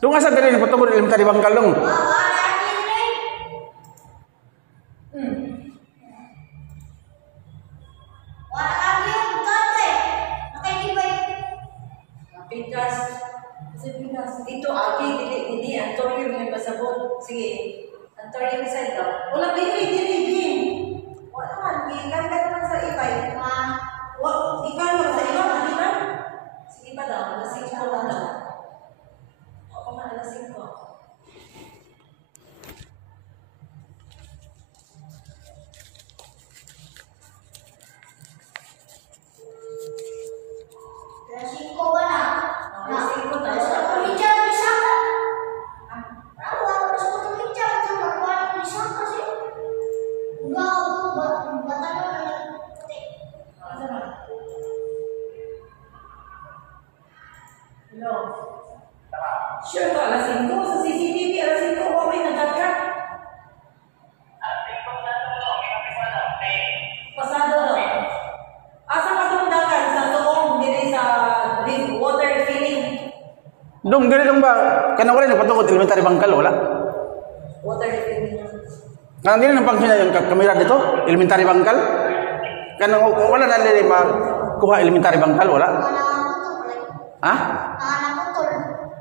Doon nga sa dali na patungkol elementary bangkal dong. Dito, hindi, antorium yung pasabot. Sige, antorium side daw. Wala, hindi. Wala man, ikan ka naman sa ibay. Ikan mo sa ibay, di ba? Sige pa daw, alas 5 lang daw. O, pa alas 5. Sure to, alas 5. Sa CCTV, alas 5 ko may nagkakak. Pasado daw. Asa ka tumundakan? Sa tuong, dili sa water refilling. Dong, dili dong ba? Kanang wala nagpatungkol elementary bangkal, wala? Water refilling. Kanang dili nang pangkina yung kamera dito, elementary bangkal? Kanang wala na dili kuha elementary bangkal, wala? Ha?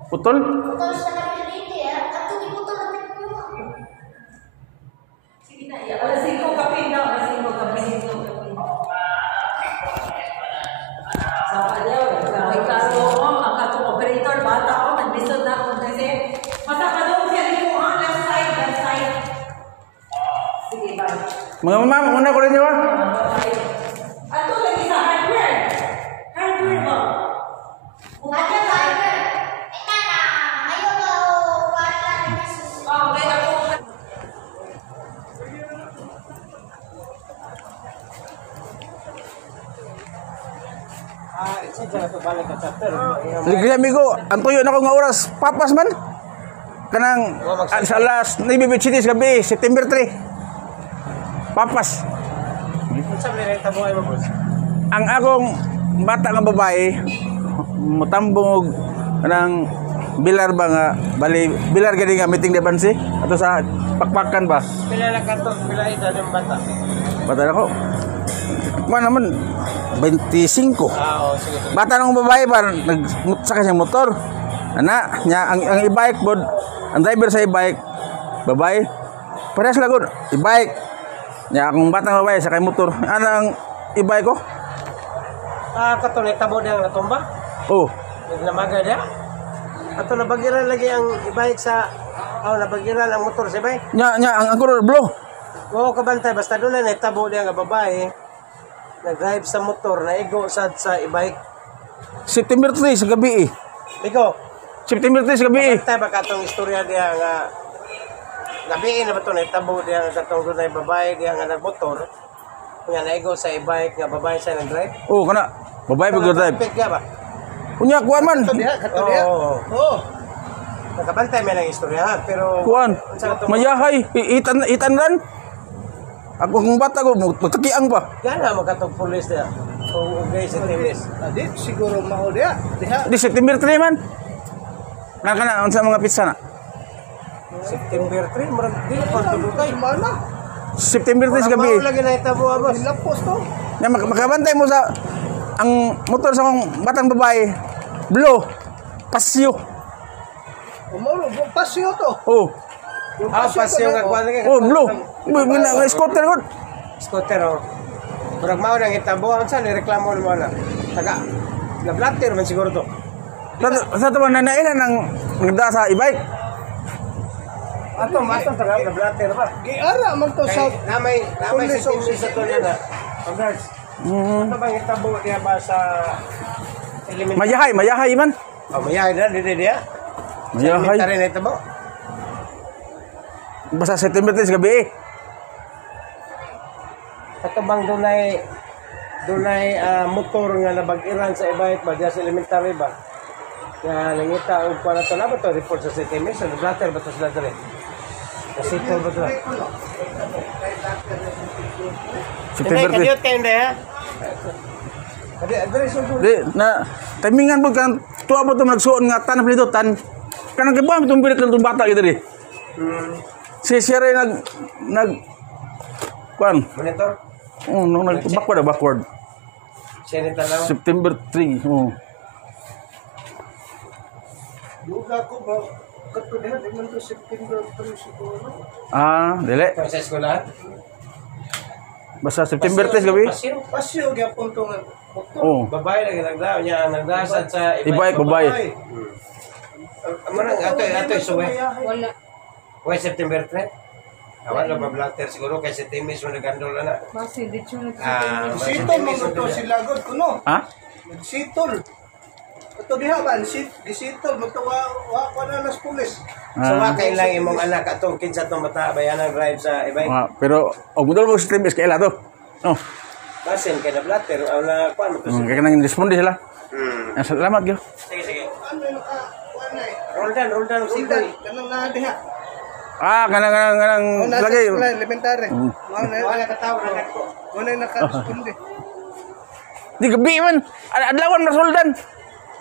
Putol? Sige na, alas 5 kapin daw, alas 5 kapin. Sa kanya, may klaro ko, ang katong operator, bata ko, nagbisod na ako kasi, masaka daw siya rin mo, left side. Sige, bye. Mga mama, muna ko rin nyo Ato lagi sa hardware. Hardware ba? Sige amigo, ang tuyo na ko nga oras, papas man. Kanang sa alas 9:20 gabi, September 3. Papas. Ang akong bata nga babae, mutambong ng bilar ba nga, bali, bilar gani nga meeting de bansi, ato sa pakpakan ba? Pila na kanto, pila edad ng bata? Bata na ko. Man naman, 25. Oo, sige. Bata ng babae ba, nagsaka siyang motor. Ana, nya ang e-bike bod, ang driver sa e-bike, babae. Parehas lagod, e-bike. Nya akong batang babae sa kay motor. Ana ang e-bike ko? Kato na tabo dia nga tumba. Oh, Namaga dia. Ato nabagiran lagi ang e-bike sa nabagiran ang motor sa bike. nya ang color blue. Oo, kabantay basta doon na tabo dia nga babae. Nag-drive sa motor, naigo sa e-bike. September 3 sa gabi eh. Ikaw, September 3 sa gabi eh. kabantay ba katong istorya dia nga gabi na ba ito naitabo dia nga katong doon na babae dia nga nagmotor. Nga naigo sa e-bike nga babae siya nag-drive. Oh, kana. Babae pag drive. Pig ka ba? Unya kuan man. Kato dia. Oo. Nakabantay may nang istorya pero Kuan. Mayahay, itan ran. Ako kung bata ko, magtakiang pa. gana mo katong pulis dia. Kung ugay sa timis. Adi, siguro mao dia. Diha. Di September 3 man. Kana unsa mga pizza na? September 3, murag di pa tulugay. Mana? September 3 sa gabi. Mao lagi na itabo abos. Lapos to. Nya makabantay mo sa ang motor sa akong batang babae. Blue. Pasyo. Umulo, pasyo to. Oh. Pasyo nga kuan lagi. Oh, blue. Nga scooter ko. Scooter oh. Murag mao nang itabo unsa ni reklamo mo na. Taga na blatter man siguro to. Sa tuwan na nailan ang nagda sa e-bike. Ato mato taga na blatter ba. Giara man to sa Namay Pulis sa timis sa to na. Congrats. Ano bang itabo niya ba sa element? Mayahay man. Oh, mayahay na dili dia. Mayahay. Elementary na itabo. Basta September 3 sa gabi eh. Kato bang dunay motor nga nabag-iran sa e-bike ba diya sa elementary ba? Nga nangita og para to na ba to report sa city mission, blatter ba to sila dere? Kasi ko ba to? September 3. Kadiyot kayo hindi ha? Adi, adres yung Di na timingan po kan tuwa mo to nagsuon nga tan pilido tan Kanang kibam itong birit ng bata gitu di. Siya rin kuan. Monitor. Oh, backward. Siya ni tanaw. September 3. Oh. Duga ko ba? Kato diha, di man to September 3 siguro. Ah, dili. Sa eskwela. Basta September 3 gabi. Pasyo. Pasyo gyapon to nga. Oh. Babae lagi nagdaw niya nagdasad sa Ibay, babae. Manang ato suwe. Wala. Why September 3? Awan na ba-blatter siguro kay si Timis mo nagandol na. Basi, dito na Sitol mo to sila god kuno. Ha? Sitol. Kato diha ba gisitol mo to wa na nas pulis. So kay lang imong anak atong kinsa tong bata bayanan drive sa ibay. Pero og mudol mo sa timbis kay ila to. No. Basin kay na blatter aw na kuan mo to. Kaya nang responde sila. Salamat gyud. Sige sige. Ano naka kuan na Roll down sigoy. kanang na diha. Kanang lagi. Elementary. Wala ka tawo na ko. Wala naka-responde. Di gabi man. Adlawan na soldan.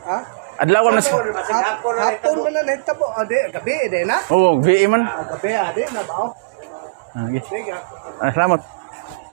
Ha? Adlawan na. Hapon man na nahitabo. Ade, gabi ade na. Oh, gabi man. Gabi ade na ba? Ah, okay. Sige. Salamat.